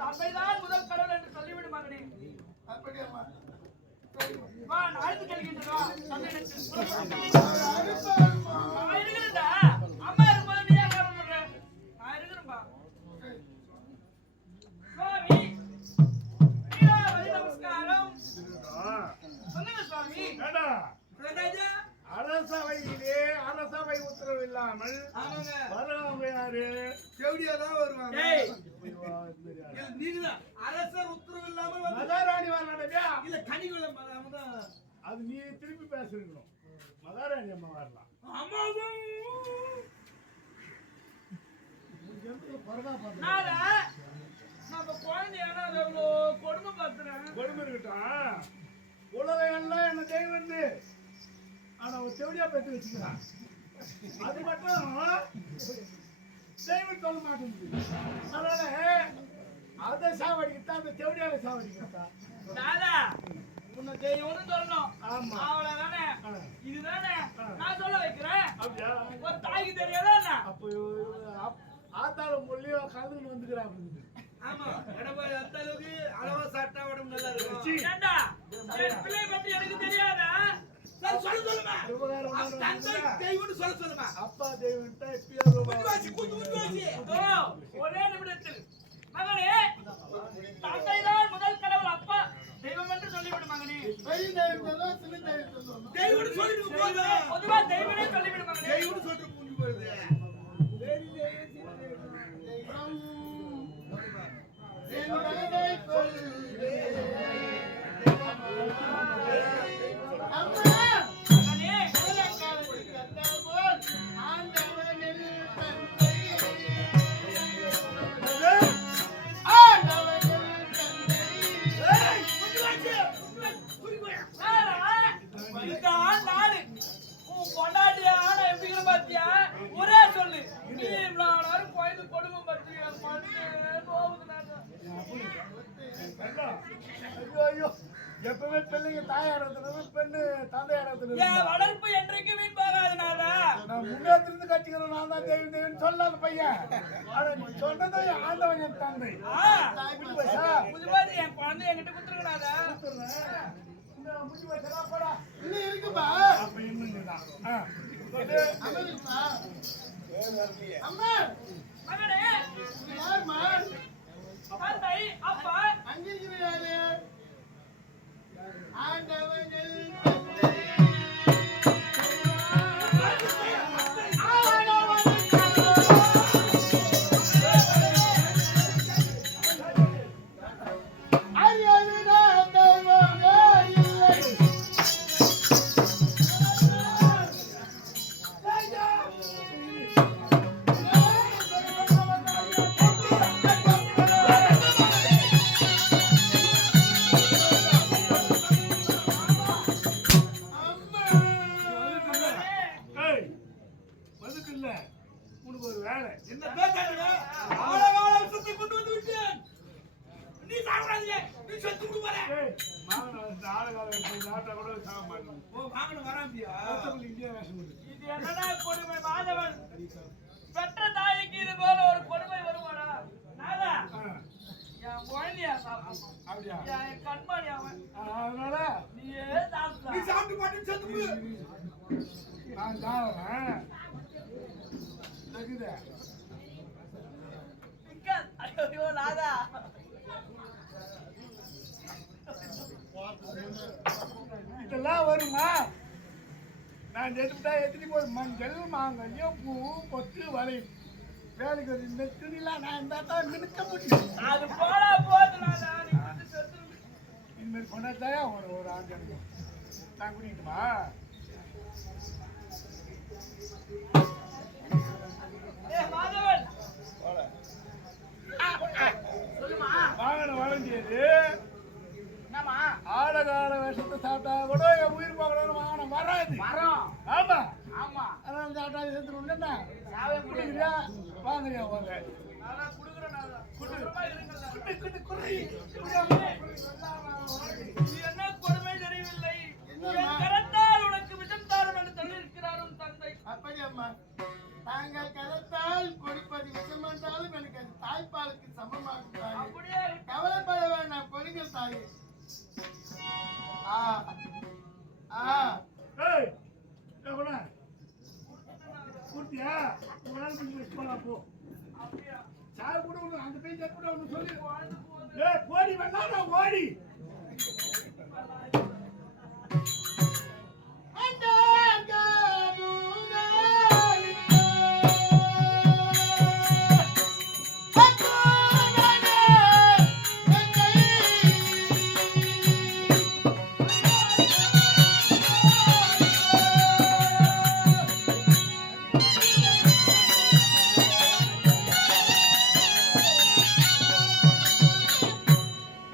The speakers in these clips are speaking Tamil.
தந்தைதான் முதல் கடவுள் என்று சொல்லிவிடு மகனே. அழைத்து செல்கின்றா அம்மா இருக்கும்போது நீ ஏன் சொல்ற? நான் இருக்கிறேன்பா. சுவாமி நமஸ்காரம். சொல்லுங்க சுவாமி. அரசவையிலே அரசவை உத்தரவு இல்லாமல் வருவாங்க யாரு? செவடியாதான் வருவாங்க. அரசர் உத்தரவு இல்லாமல் மகாராணி வரலையா? இல்ல கனிகுல அது நீ திருப்பி பேசுறீங்களோ? மகாராணி அம்மா வரலாம். நம்ம குழந்தை கொடுமை பார்த்துறேன். கொடுமை இருக்கட்டும். உலகம் எல்லாம் என்ன தெய்வம் ஆனா ஒரு செவடியா பேசி வச்சுக்கிறான். அது மட்டும் தெய்வம் சொல்ல மாட்டேங்குது. அதனால அதை சாவடிக்கிட்டா அந்த செவடியாவை சாவடிக்கிறா. உன்னை தெய்வம்னு சொல்லணும். ஆமா அவ்வளவுதானே. இதுதானே நான் சொல்ல வைக்கிறேன். அப்படியா? ஒரு தாய்க்கு தெரியாதா? அப்போ ஆத்தாள மொழியோ கலந்து வந்துக்கிறான். ஆமா அந்த அளவுக்கு அளவா சாப்பிட்டா உடம்பு நல்லா இருக்கும். பிள்ளை பத்தி எனக்கு தெரியாதா? அப்பா தெய்வம் ஒரே நிமிடத்தில் மகனே தந்தைதான் முதல் கடவுள். அப்பா தெய்வம் என்று சொல்லிவிடும் மகனே. பொதுவா தெய்வனே சொல்லிவிடும் மகனே. ஒரே சொல்லு கோயில் கொடுமை பத்தி எப்பவுமே பிள்ளைங்க தாயாரத்துல பெண்ணு தந்தையாரத்துல வளர்ப்பு என்றைக்கு வீண் போகாதுனால முன்னேற்றிருந்து கட்டிக்கிறேன் நான் தான் தெய்வம் தெய்வம் சொல்லாத பையன் நீ சொன்னதை ஆண்டவன் என் தந்தை புது மாதிரி என் குழந்தை என்கிட்ட குடுத்துருக்கா முடிஞ்சு வச்சா போடா இன்னும் இருக்குப்பா. அப்ப இன்னும் அம்மா மகனே யாரும்மா? தந்தை அப்பா அங்க இருக்கிற யாரு? ஆண்டவர்கள் உனக்கு ஒரு வேலை என்ன பேசாதீங்க ஆளகால சுத்தி கொண்டு வந்து விட்டேன் நீ சாப்பிடாதீங்க நீ செத்து போற இது என்னடா கொடுமை மாதவன் பெற்ற தாய்க்கு இது போல ஒரு கொடுமை வருமாடா நாதா என் குழந்தையா சாப்பிடும் அப்படியா என் கண்மணி அவன் அதனால நீயே சாப்பிடலாம் நீ சாப்பிட்டு பாட்டு செத்து போ நான் சாப்பிடுறேன் ஐயோ நாதா இதெல்லாம் வருமா நான் எடுத்துட்டா எடுத்துட்டு போய் மஞ்சள் மாங்கல்யம் பூ பொட்டு வலை வேலைக்கு ஒரு இந்த துணிலாம் நான் இருந்தா தான் நிற்க முடியும் அது போடா போது நாதா நீ வந்து செத்து இனிமேல் கொண்டாட்டாயா ஒரு ஆண்டு எனக்கு நான் குடிக்கட்டுமா மாதவன் சொல்லுமா வாகனம் வளைஞ்சியது என்னமா ஆழகால விஷத்தை சாப்பிட்டா கூட என் உயிர் போகணும்னு வாகனம் வராது மரம் ஆமா ஆமா அதனால சாப்பிட்டா செத்துருந்தா சாவே குடிக்கிறியா வாங்குறியா போங்க நானா குடுக்குறேன் நாதா குடுக்குறமா இருங்க குடி குடி இது என்ன கொடுமை தெரியவில்லை என் கரத்தால் உனக்கு விஷம் தாரும் என்று சொல்லியிருக்கிறாரும் தந்தை அப்படி அம்மா தாங்கள் கரத்தால் கொடுப்பது விஷம் என்றாலும் எனக்கு அது தாய்ப்பாலுக்கு சமமாகும் தாயே. அப்படியே கவலைப்பட வேண்டாம் கொடுங்கள் தாயே. ஆ ஆ ஏய் எவனா குடியா ஒரு நாள் குடி போலாம் போ அப்படியா சாவு கூட ஒன்று அந்த பேஜ் கூட ஒன்று சொல்லி ஏய் கோடி வேணா ஓடி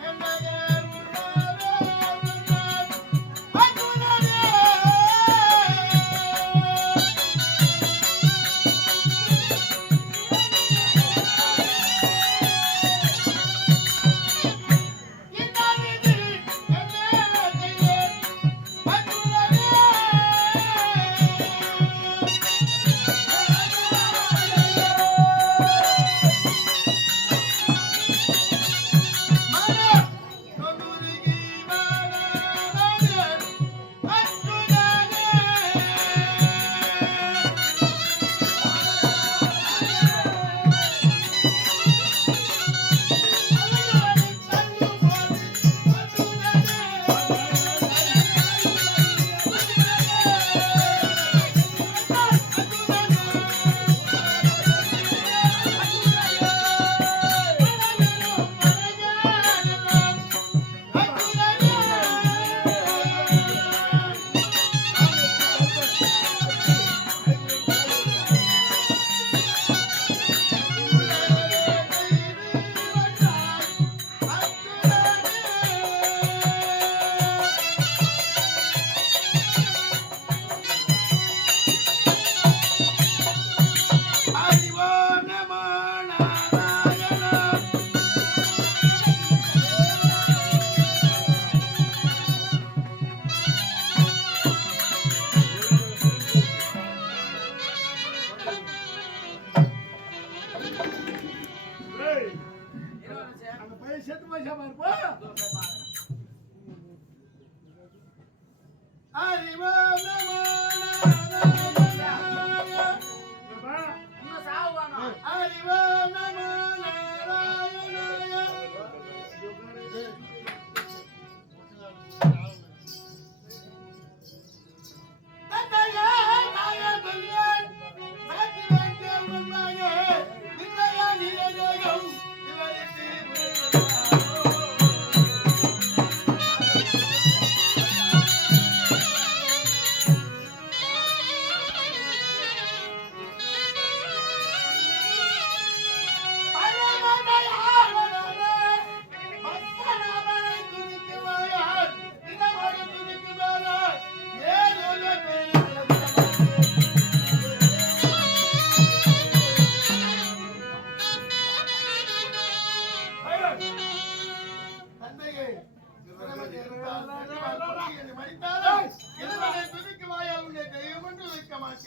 Hello,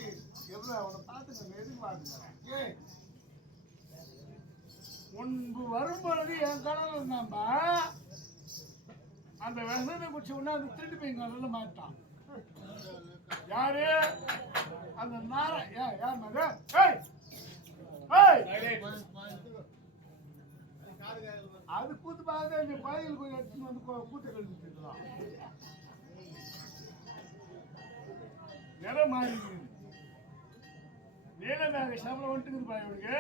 எதுக்கு எவ்வளோ அவனை பார்த்துங்க எதுக்கு பார்த்துக்கிறேன் ஏய் முன்பு வரும்பொழுது என் கடவுள் இருந்தாம்பா அந்த விஷத்தை குடிச்சு உடனே அது திருட்டு போய் கடல்ல மாட்டான் யாரு அந்த நார யார் மக ஏய் ஏய் அது கூத்து பார்த்து இந்த கோயில் கொஞ்சம் எடுத்துன்னு வந்து கூத்து கழிச்சுக்கலாம் நிறம் மாறி நீலமாக சம்பளம் வந்துட்டுக்குது பா இவனுக்கு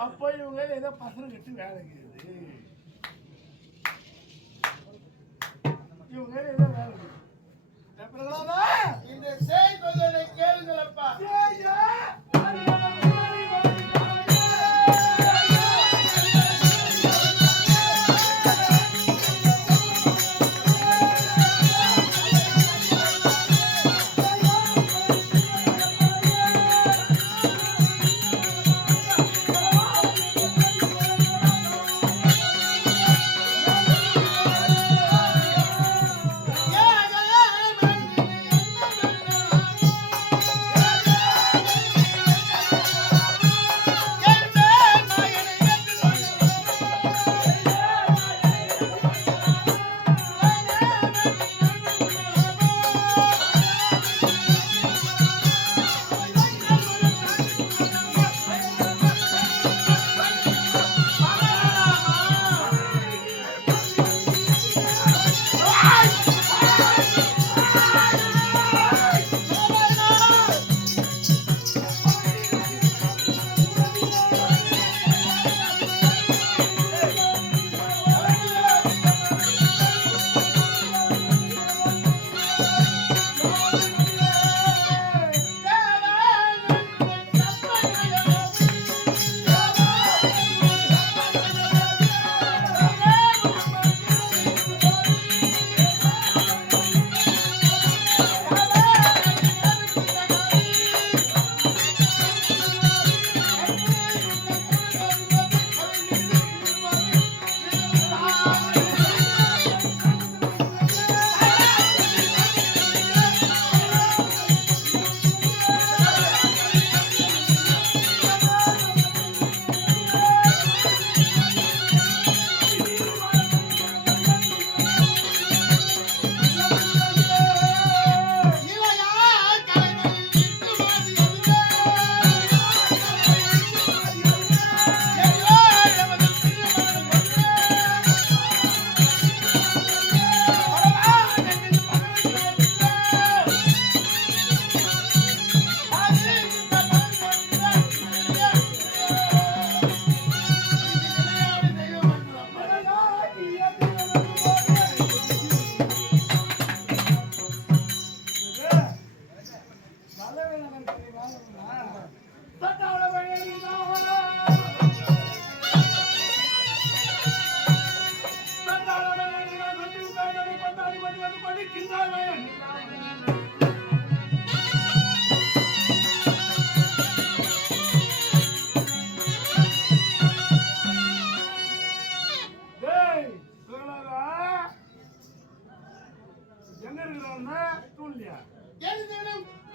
அப்போ இவங்க ஏதோ பசங்க கட்டி வேலை இருக்குது இவங்க ஏதோ வேலை இருக்குது இந்த செய்திகளை கேளுங்களப்பா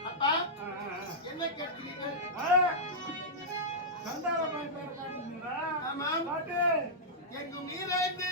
அப்பா என்ன கேட்கிறீர்கள்? ஆமாம் எங்கும் நீராய்ந்து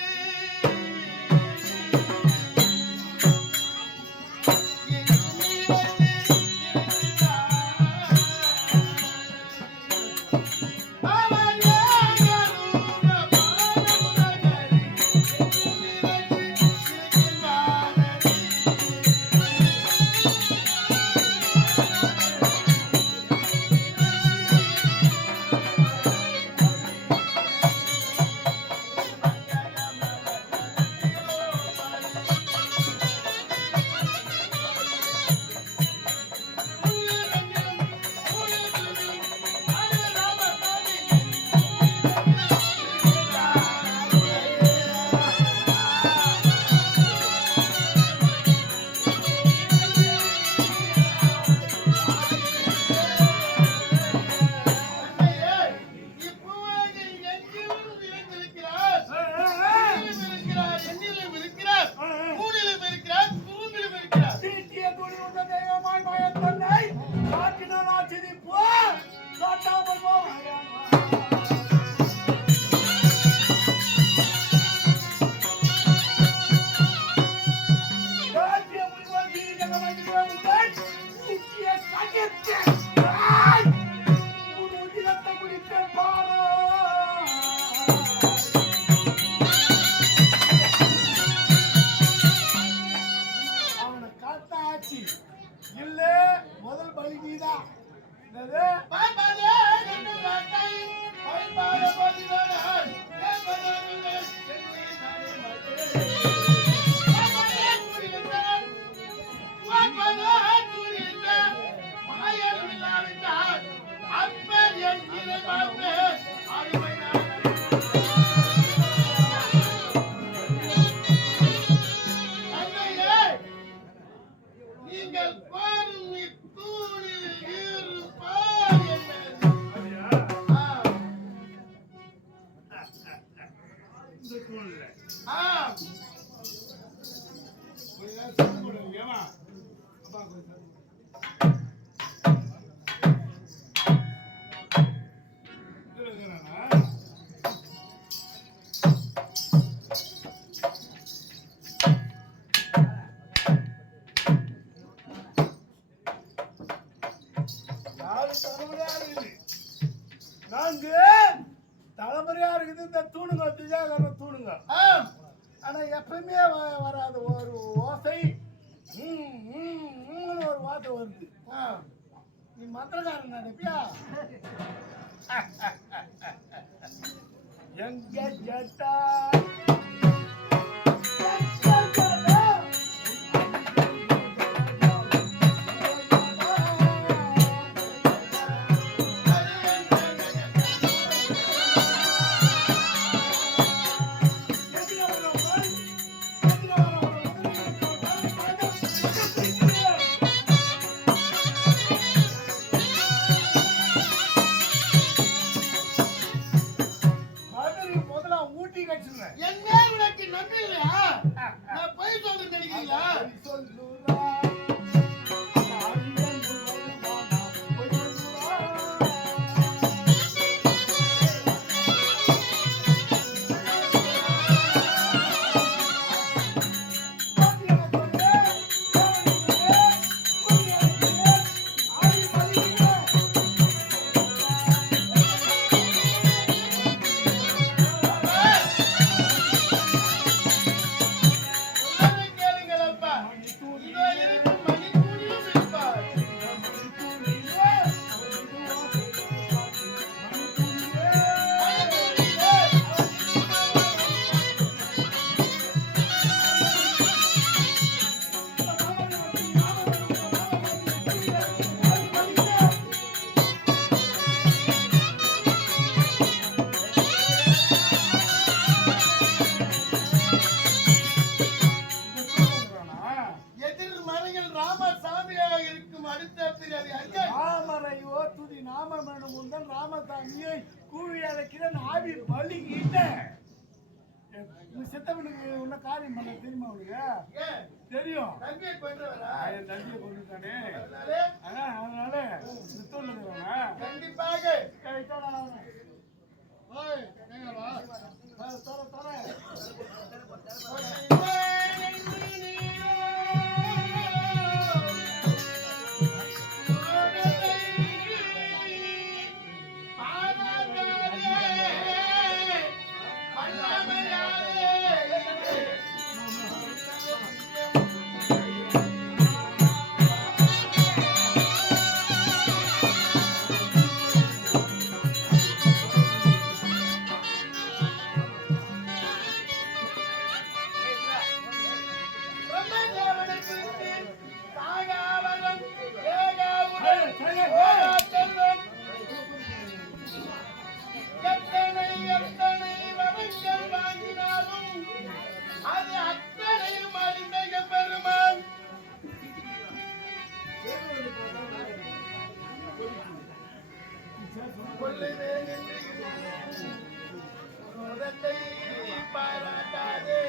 உன் உதிரத்தை குடிப்பேன் பாரோ. அவனை காத்தாச்சு இல்ல முதல் பலி நீதான். என்னது? நீங்கள் பாரும் இத்தூணில் இருப்பார் என்பது. இந்த தூண்ல ஆம். கொஞ்ச நேரம் சத்தம் போடுங்க. ஏமா அப்பா கொஞ்சம் சத்தம் போடு. இதுல இருக்கிறானா? நாலு தலைமுறையா இருக்குது. நான்கு தலைமுறையா இருக்குது இந்த தூணுங்க. திஜாகர தூணுங்க. ஆம். ஆனா எப்பவுமே வராது ஒரு ஓசை. ஒரு வார்த்தை வருது. ஆம். நீ மந்திரக்காரன் நினைப்பியா? எங்க ஜட்டா முதல்ல ஊட்டி கட்சிருந்தேன். என் மேல் உனக்கு நன்றி இல்லையா? நான் பொய் சொல்றேன்னு நினைக்கிறீங்களா? சொல்லுறா சொல்றதை கேளுங்கள் அப்பா. இதோ இருக்கும் மணிக்கூடியும் இருப்பார். எதிர் மலையில் ராமசாமியாக இருக்கும் அடுத்த பிறவி ஐயா. ராமரையோ துதி நாம வேணும் முந்தன் ராமசாமியை கூவி அழைக்கிற ஆவி பலிக்கிட்ட. சித்தவனுக்கு உன்ன காரியம் பண்ண தெரியுமா உனக்கு? ஏன் தெரியும். தம்பியை கொன்றவரா? என் தம்பியை கொண்டுட்டானே. அதனாலே அதனால சித்தவனுக்குறானா? கண்டிப்பாக ஓய், எங்க வா? தர தர அது அத்தனையும் அறிந்தக பெருமான். கொள்ளுவேன் என்று முதத்தை பாராட்டாதே.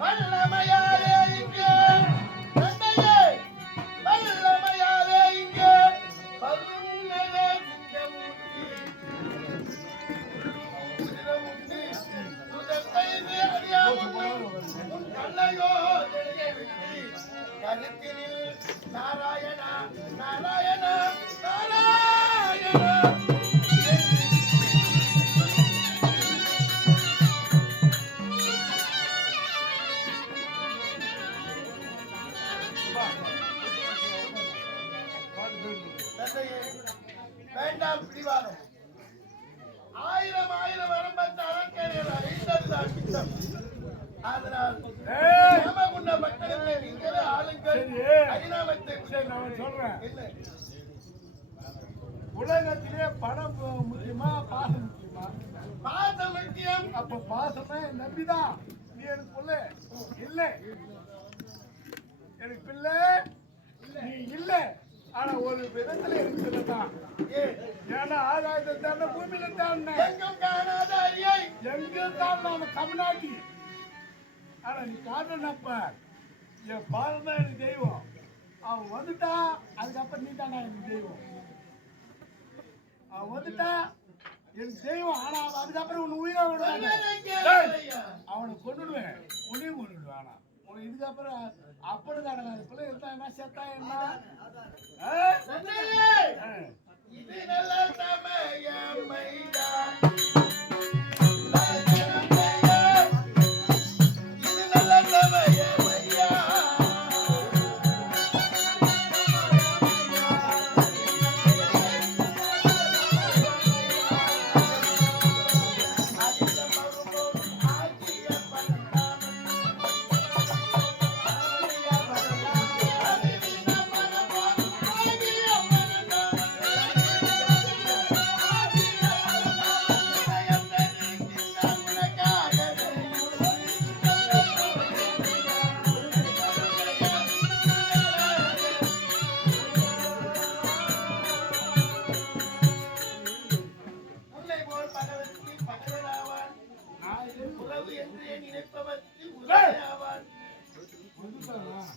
வல்லமையாலே இங்கே தந்தையே, வல்லமையாலே இங்கே பருந்ததே சிங்கமூர்த்தி. உதிரமுண்டி சுதத்தை அறியாமல் உன் கண்ணையோ தெரிய விட்டு கருத்தினில் நாராயணா நாராயணா வேண்டாம் பிடிவாதம். ஆயிரம் ஆயிரம் வரம்பற்ற அலங்கரிகள் ஐந்ததுதான் மிச்சம். அதனால் ராமகுண்ட பட்டணத்தை நீங்களே ஆளுங்கள். அரிநாமத்தை சொல்றேன். இல்லை, உலகத்திலே பணம் முக்கியமா பாசம் முக்கியமா? பாசம் முக்கியம். அப்ப பாசமே நம்பிதான் நீ எனக்கு பிள்ளை இல்லை, எனக்கு பிள்ளை நீ இல்லை. ஆனா ஒரு விதத்துல இருக்குதுதான். ஏன்னா ஆகாயத்தை தாண்ட பூமியில தாண்ட எங்கும் காணாத அரியை எங்கும் தாண்ட தமிழ்நாட்டி. ஆனா நீ காரணப்ப என் பாரம் தான் எனக்கு தெய்வம். அவன் வந்துட்டா அதுக்கப்புறம் நீ தானே எனக்கு தெய்வம். அவன் வந்துட்டா எனக்கு தெய்வம். ஆனா அதுக்கப்புறம் உன்னை உயிரை அவனை கொண்டுடுவேன், உன்னையும் கொண்டுடுவேன். ஆனா உனக்கு இதுக்கப்புறம் அப்படி கடனாது பிள்ளை இருந்தா என்ன செத்தா என்ன? இது நல்ல சமயமையா.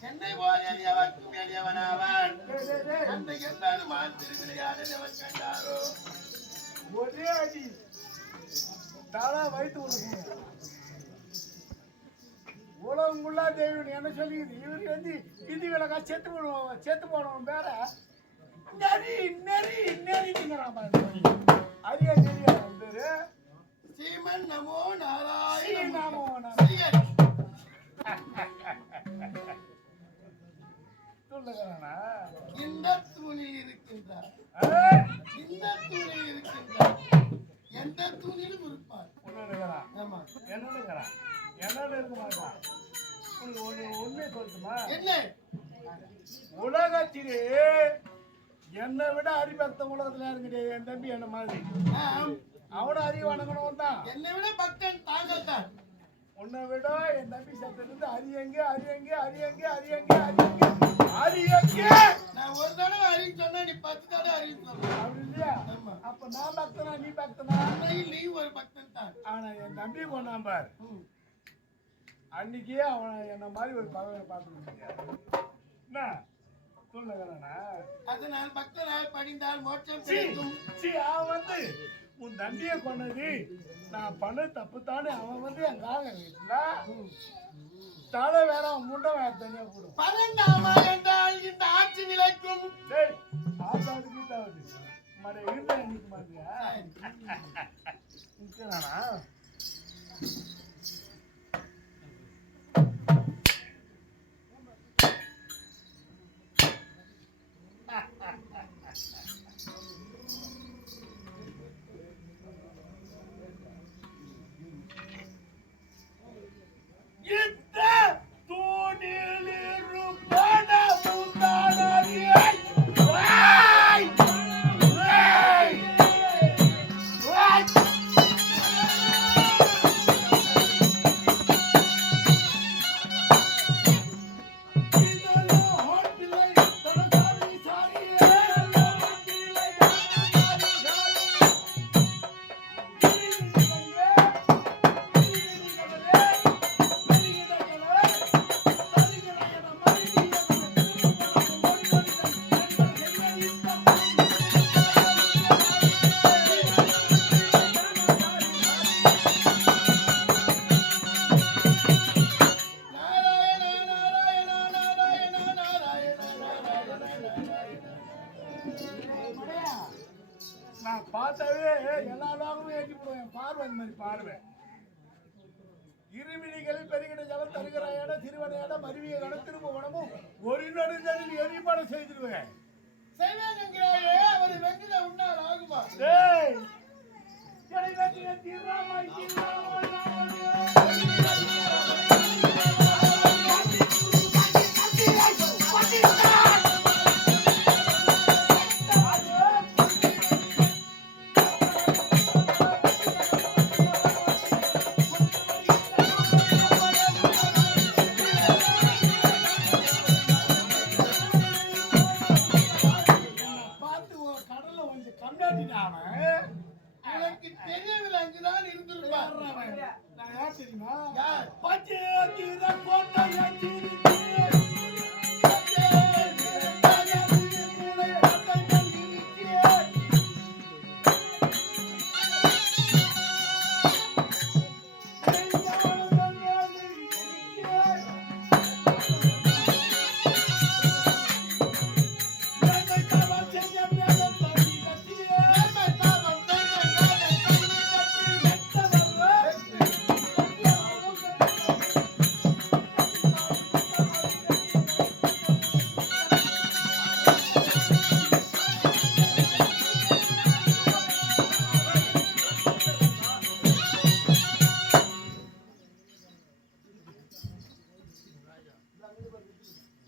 என்னை போல் எளியவர்க்கும் எளியவனாவான். அந்த எல்லாரும் மாத்திருக்கிறார்கள் அவர் கண்டாரோ. ஒரே அடி தாரா வைத்து விடுங்க. உலகங்குள்ளா தேவன் என்ன சொல்லிக்குது? இவரு வந்து விதி விலகா செத்து போனவன் வேற நெறி நெறி நெறிங்கிறான். அரியா தெரியா பேரு சீமன் நமோ நாராயண நமோ சொல்லுகிறானா? இந்த தூணில் இருக்கின்றார், இந்த தூணில் இருக்கின்றார், எந்த தூணிலும் இருப்பார். ஒன்னுகிறான். ஆமா, என்னடுகிறான், என்னோட இருக்க மாட்டான். உனக்கு ஒண்ணு உண்மை சொல்லட்டுமா? என்ன? உலகத்திலே என்னை விட அறிபக்த உலகத்துல யாருங்கிட்டே என் தம்பி என்ன மாதிரி. அவனும் அறிவு வணங்கணும் தான். என்னை விட பக்தன் தாங்கள் தான். உன்னை விட என் தம்பி சத்திலிருந்து அரியங்க அரியங்க அரியங்க அரியங்க அரியங்க அரியங்க. நான் ஒரு தடவை அறிவு சொன்னா நீ 10 தடவை அறிவு சொல்ற. அப்படி இல்லையா? அப்ப நான் பக்தனா நீ பக்தனா? நீ ஒரு பக்தன் தான். ஆனா என் தம்பி கொண்டான் பார், அன்னைக்கே அவன் என்ன மாதிரி ஒரு பகவனை பார்க்க முடியாது. என்ன சொல்லுகிறானா? அதனால் பக்தனால் படிந்தால் மோட்சம் கிடைக்கும். அவன் வந்து உன் தம்பியை கொண்டது நான் பண்ண தப்பு தானே. அவன் வந்து என் காலம் வீட்டுல தலை வேற முண்டை வேற தனியா போடும். பரந்தாமா என்றால் இந்த ஆட்சி நிலைக்கும். ஆசாவது கீட்டாவது மட இருந்த இன்னைக்கு மாதிரியா நிற்கிறானா? நான் பார்த்தாவே எல்லா லாகமும் ஏற்றி போடுவேன். பார்வை அந்த மாதிரி பார்வை. இருமினிகளில் பெருகிட ஜலம் தருகிறாயான திருவனையான மருவிய கண திரும்பவனமும் ஒரு நடுந்தலில் எரிபடம் செய்திருவேன். செய்வேங்கிறாயே அவர் வெங்கில உன்னால் ஆகுமா? டேய் எனக்கு தெரியவில்லை, அங்குதான் இருந்திருப்பார். நான் யார் தெரியுமா? யார்?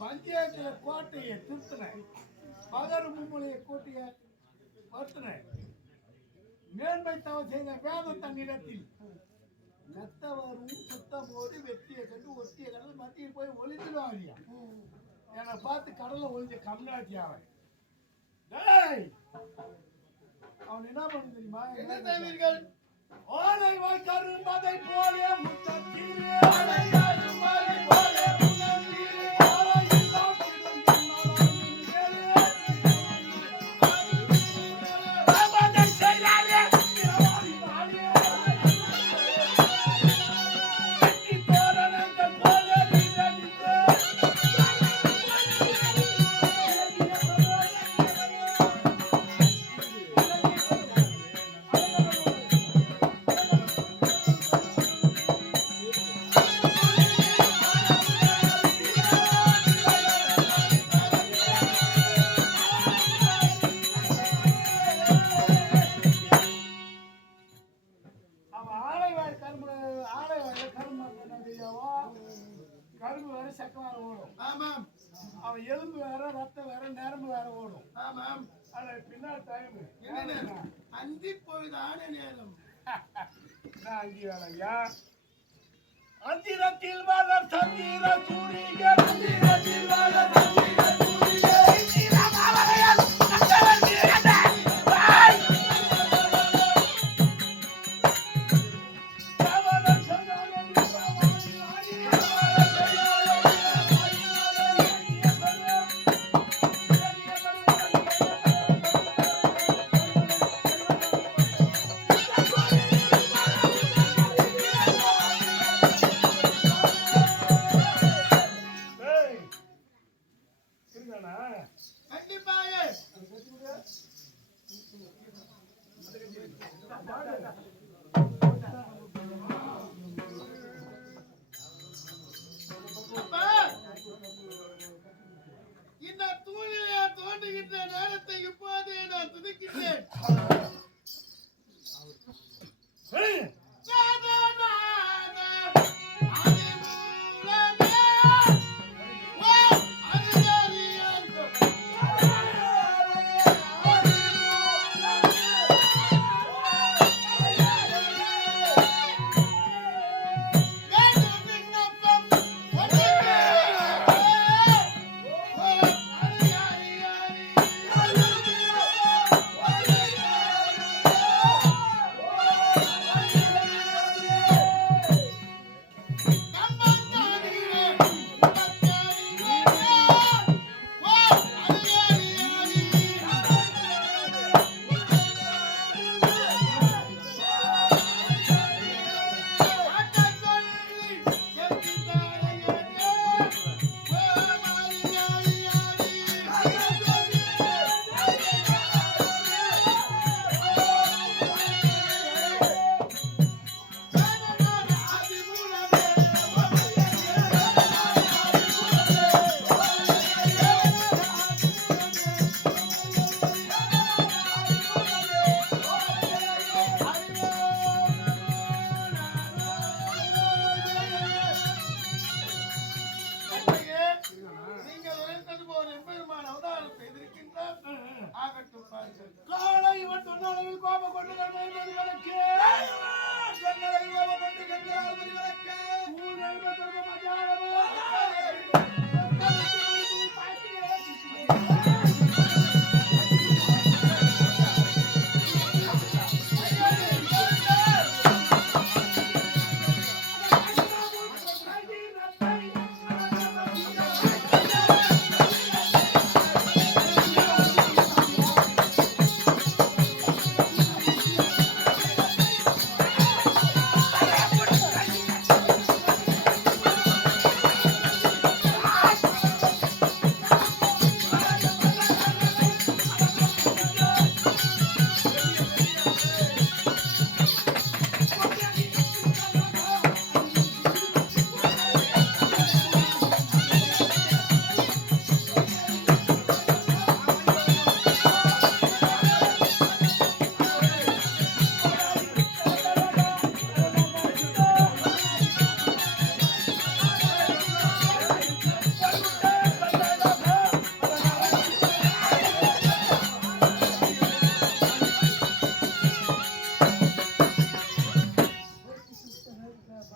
பஞ்சாயத்துல கோட்டையை திருத்தினேன். பகர் மும்முலைய கோட்டையை வருத்தினேன். மேன்மை தவம் செய்த வேத தன்னிடத்தில் நத்தவரும் சுத்தமோடு வெற்றியை கண்டு ஒட்டிய கடல் மத்தியில் போய் ஒளிந்துடுவாங்க. என்னை பார்த்து கடலை ஒளிஞ்ச கம்னாட்சி அவன். அவன் என்ன பண்ண தெரியுமா? என்ன செய்வீர்கள்? ஓலை வாய்க்காரு மதை போலே முத்தத்தீரே கரும்பு வேற சக்க வேற ஓடும். ஆமாம். அவன் எலும்பு வேற ரத்தம் வேற நரம்பு வேற ஓடும். ஆமாம். அது பின்னாடி டைம் என்ன அந்தி பொழுதான நேரம். நான் அங்கி வேலையா அந்திரத்தில் வளர் சந்திர சூரிய அந்திரத்தில் வளர் சந்திர சூரிய ஆகட்டும் பாருங்கள். காலை இவன் சொன்னாலும் கோபம் கொண்டு கண்மணி விளக்கு சொன்னாலும் கோபம் கொண்டு கண்மணி விளக்கு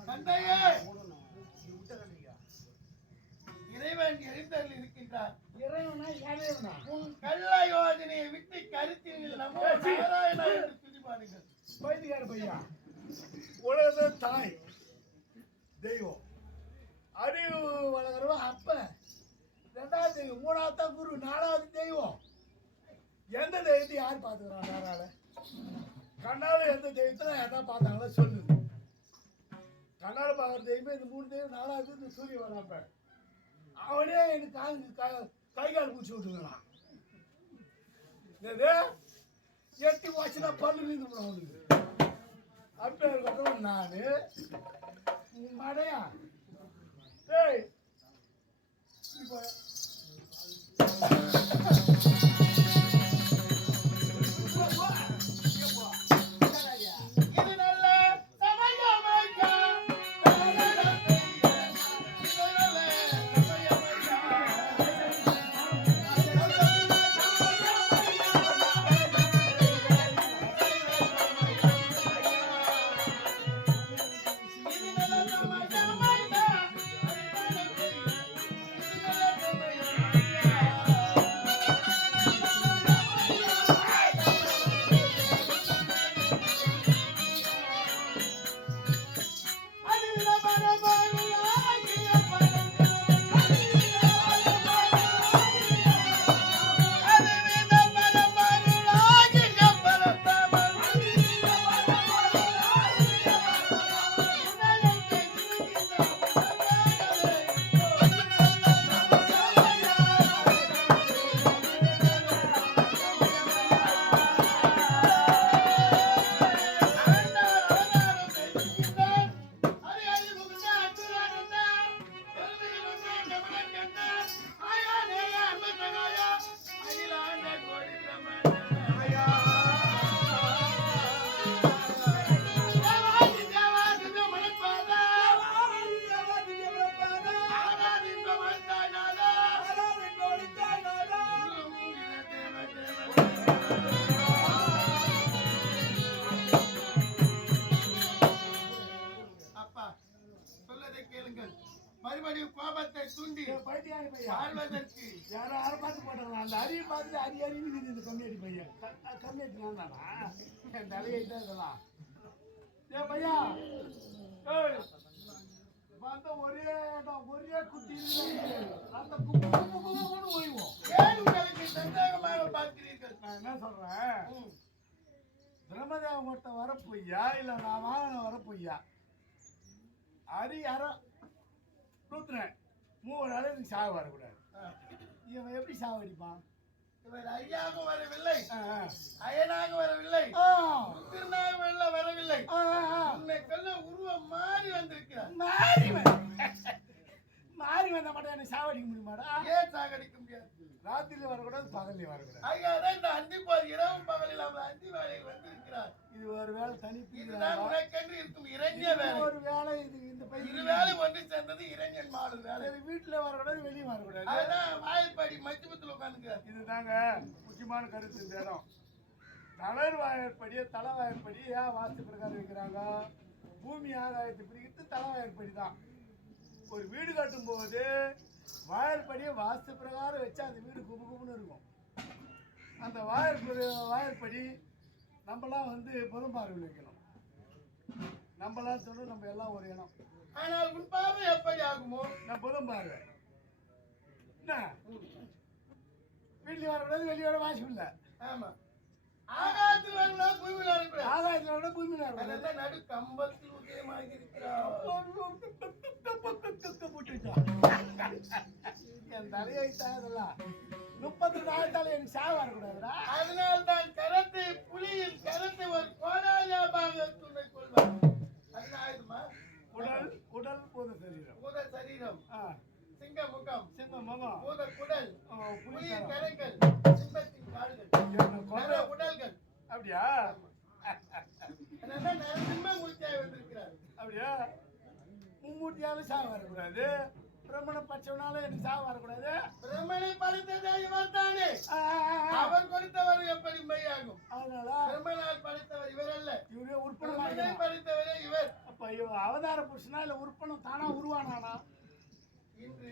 தந்தையே, இறைவன் எழுந்தருள் இருக்கின்றார். இறைவனா யாரேவனா உன் கள்ள யோஜனையை விட்டு கருத்தில் நமோ நாராயணா என்று துதிபாடுங்கள். பைத்தியக்கார பையா உலகத்தை தாய் தெய்வம் அறிவு வளர்கிறவன் அப்ப ரெண்டாவது தெய்வம் மூணாவது தான் குரு நாலாவது தெய்வம் எந்த தெய்வத்தை யார் பார்த்துக்கிறான் யாரால கண்ணால எந்த தெய்வத்தை எதாவது பார்த்தாங்களோ சொல்லுது கண்ணால பார்க்குற தெய்வமே இந்த மூணு தெய்வம் நாலாவது இந்த சூரிய வராப்ப அவனே எனக்கு கை கால் பிடிச்சி விட்டுக்கிறான் எட்டி வாச்சுனா பல்லு மீந்து அவனுக்கு அப்ப இருக்கட்டும் நானு மடையா ஏய் இப்போ இது நல்ல சமயமையா, இது நல்ல சமயமையா. இது நல்ல சமயமையா, அப்பா சொல்லதை கேளுங்கள். மறுபடியும் கோபத்தை தூண்டி பைத்தியார பையா வாழ்வதற்கு யாரோ யாரை பார்த்து போட்டாங்களா அந்த அரிய பார்த்துட்டு அரியன்னு இந்த கம்மியாடி பையன் கம்மியாடி நான் தானா என் தலையை தான் இதெல்லாம் ஏ பையா ஏய் வந்த ஒரே குட்டி அந்த குப்பு ஓய்வோம் ஏன் உங்களுக்கு சந்தேகமாக பார்க்கிறீர்கள்? நான் என்ன சொல்றேன் பிரம்மதேவன் மட்டும் வர பொய்யா இல்ல நான் வாங்கின வர பொய்யா அரி அறம் நூத்துறேன் 3 அளவுக்கு சாவு வரக்கூடாது இவன் எப்படி சாவு அடிப்பான் இவர் ஐயாக வரவில்லை, அயனாக வரவில்லை, புத்திரனாக வரவில்லை. உன்னை கொல்ல உருவம் மாறி வந்திருக்கிறார். மாறி வந்தா மட்டும் என்ன சாவடிக்க முடியுமாடா? ஏன் சாகடிக்க முடியாது? ராத்திரில வரக்கூடாது, பகல்ல வரக்கூடாது. ஐயா இந்த அந்தி போல் இரவும் பகலில் அவர் அந்தி வேலையில் வந்திருக்கிறார். இது ஒரு வேலை தனி இதுதான் உனக்கென்று இருக்கும் இறைஞ்சிய வேலை. ஒரு வேலை இது இந்த பையன் இரு வேலை ஒன்று சேர்ந்தது இறைஞன் மாடு வேலை. வீட்டுல வரக்கூடாது வெளியே வரக்கூடாது. அதுதான் வாய்ப்பாடி மத்தியத்தில் உட்காந்துக்கிறார். இதுதாங்க முக்கியமான கருத்து இந்த இடம். தளர் வாயற்படியை தலை வாயற்படி ஏன் வாஸ்து பிரகாரம் வைக்கிறாங்க? பூமி ஆகாயத்தை பிடிக்கிறது தலை வாயற்படி தான். ஒரு வீடு கட்டும் போது வாயற்படியை வாஸ்து பிரகாரம் வச்சா அந்த வீடு குபு குபுன்னு இருக்கும். அந்த வாயற்படி நம்மளாம் வந்து புறம்பார்வை வைக்கணும். நம்மளாம் சொன்னால் நம்ம எல்லாம் ஒரு இனம். ஆனால் உன் பார்வை எப்படி ஆகுமோ? நான் புறம்பார்வை என்ன வீட்டில் வரக்கூடாது, வெளியோட வாசிப்பு இல்லை. ஆமா, ஆகாயத்தில் வரக்கூடாது, பூமியில் வரக்கூடாது. ஆகாயத்தில் வரக்கூடாது, பூமியில் வரக்கூடாது. அதெல்லாம் நடு கம்பத்தில் உதயமாக இருக்கிறார். என் தலையைத்தான் இதெல்லாம் 32 ஆயிரத்தால எனக்கு சாவு வரக்கூடாதுடா. அதனால் தான் கரத்தை புலியில் கரத்தை ஒரு கோடாலியாக துணை கொள்வார். அதனாலுமா உடல் பூத சரீரம், பூத சரீரம், சிங்க முகம், சிங்க முகம், பூத குடல், புலியின் கரங்கள், சிங்கத்தின் கால்கள், உடல்கள். அப்படியா? மூர்த்தியாக வந்திருக்கிறார். அப்படியா? மும்மூர்த்தியாலும் சாவு வரக்கூடாது. பிரம்மனை பச்சவனால எனக்கு சாவு வரக்கூடாது. பிரம்மனை படைத்ததே இவர் தானே. அவர் கொடுத்தவர் எப்படி மெய்யாகும்? அதனால பிரம்மனால் படைத்தவர் இவர் அல்ல. இவரே உற்பத்தி படைத்தவரே இவர். அப்ப இவன் அவதார புருஷனா இல்ல உற்பனம் தானா உருவானானா? இன்று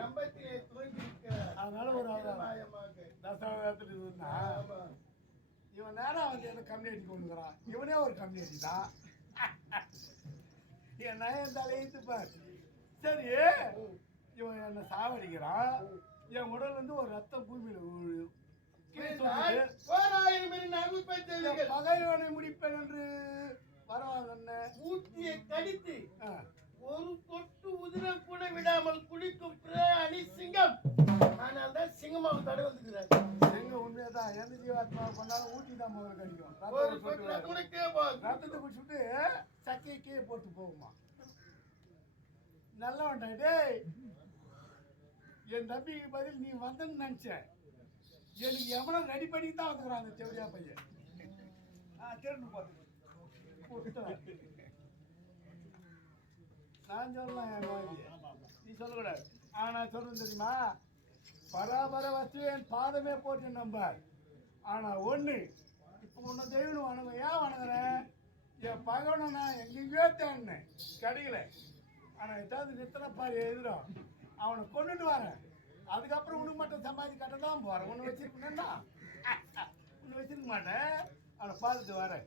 கம்பத்திலே தோன்றி இருக்கிறார். அதனால ஒரு அவதாரமாக தசாவதாரத்தில் இருந்தா இவன் நேரா வந்து என்ன கம்யூனிட்டி கொண்டுக்கிறான். இவனே ஒரு கம்யூனிட்டி தான். என் நயம் தலையிட்டு பார். சரி, இவன் என்ன சாவடிக்கிறான். என் உடல் வந்து ஒரு ரத்தம் பூமியில பகைவனை முடிப்பேன் என்று வரவாங்க. ஊட்டியை கடித்து ஒரு தொட்டு உதிர கூட விடாமல் குளிக்கும் பிரயாணி சிங்கம். ஆனால் தான் சிங்கமாக தடை வந்துக்கிறார். சிங்கம் உண்மையதான். எந்த ஜீவாத்மா பண்ணாலும் ஊட்டி தான் முதல்ல கடிக்கும். ரத்தத்தை குடிச்சுட்டு சக்கையை கீழே போட்டு போகுமா. நல்லவன்டா டேய். என் தம்பிக்கு பதில் நீ வந்தன்னு நினைச்சேன். எனக்கு எவனோ ரெடி பண்ணி தான் வந்துக்கிறான் அந்த செவடியா பையன். திரும்ப பார்த்து நான் சொல்லலாம் என் வாழ்க்கைய, நீ சொல்லக்கூடாது. நான் சொல்றேன் தெரியுமா? பராபர வச்சு என் பாதமே போட்டு நம்பார். ஆனா ஒண்ணு, இப்போ உன்னை தெய்வம் வணங்க. ஏன் வணங்குறேன்? என் பகவனை நான் எங்கெங்கயோ தேடினேன், கிடைக்கல. ஆனா ஏதாவது நித்தனப்பாரு எழுதுறோம், அவனை கொண்டுட்டு வரேன். அதுக்கப்புறம் உனக்கு மட்டும் சமாதி கட்ட தான் போறேன். ஒன்று வச்சிருக்கேன்னா ஒன்று வச்சிருக்க மாட்டேன். அவனை பார்த்துட்டு வரேன்.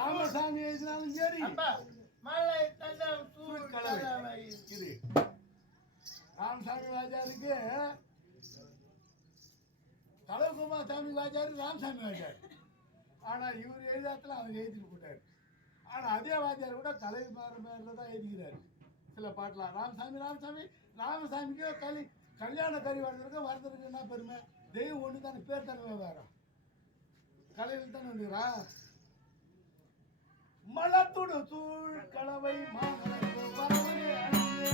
ராமசாமி எழுதினாலும் சரி, ராமசாமி வாஜாருக்கு கலகுமார் சாமி வாஜாரு ராமசாமி வாஜார். ஆனா இவர் எழுதாத்துல அவர் எழுதிட்டு போட்டார். ஆனா அதே வாஜார் கூட கலைமார் மேல தான் எழுதிக்கிறாரு சில பாட்டெல்லாம். ராமசாமிக்கு கல்யாண கறி வரதுக்கு என்ன பெருமை? தெய்வம் ஒன்று தானே, பேர் தானே வேற. கலையில் தானே வந்துக்கிறா. மலத்துடு சூழ் கலவை மாமலத்து வரவனே அணிந்து.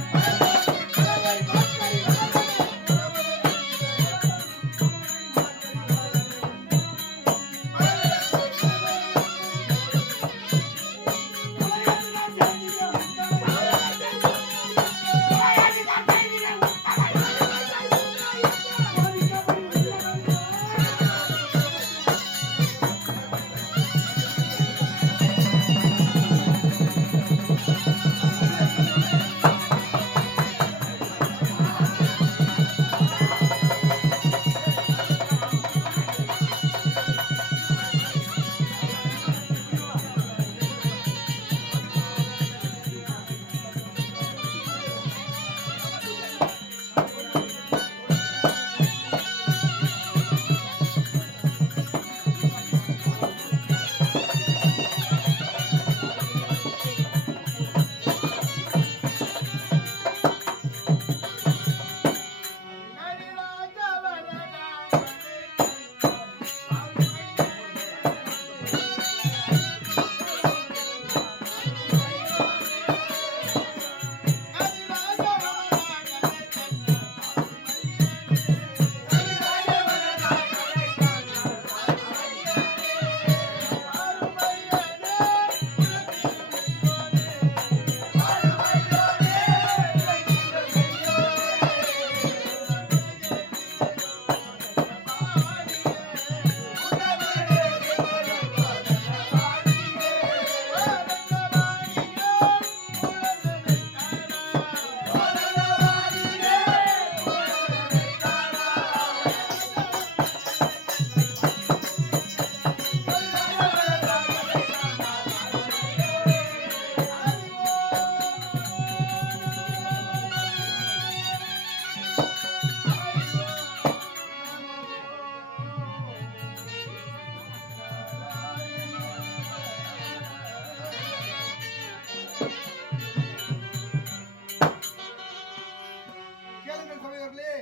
கேளுங்கள் சபையோர்களே,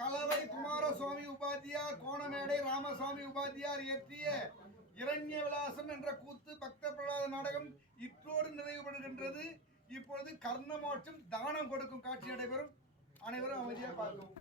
கலவை குமாரசுவாமி உபாத்தியார் கோணமேடை ராமசாமி உபாத்தியார் இயற்றிய இரண்ய விலாசம் என்ற கூத்து பக்த பிரகலாத நாடகம் இற்றோடு நிறைவு பெறுகின்றது. இப்பொழுது கர்ண மோட்சம் தானம் கொடுக்கும் காட்சி நடைபெறும். அனைவரும் அமைதியாக பார்க்கவும்.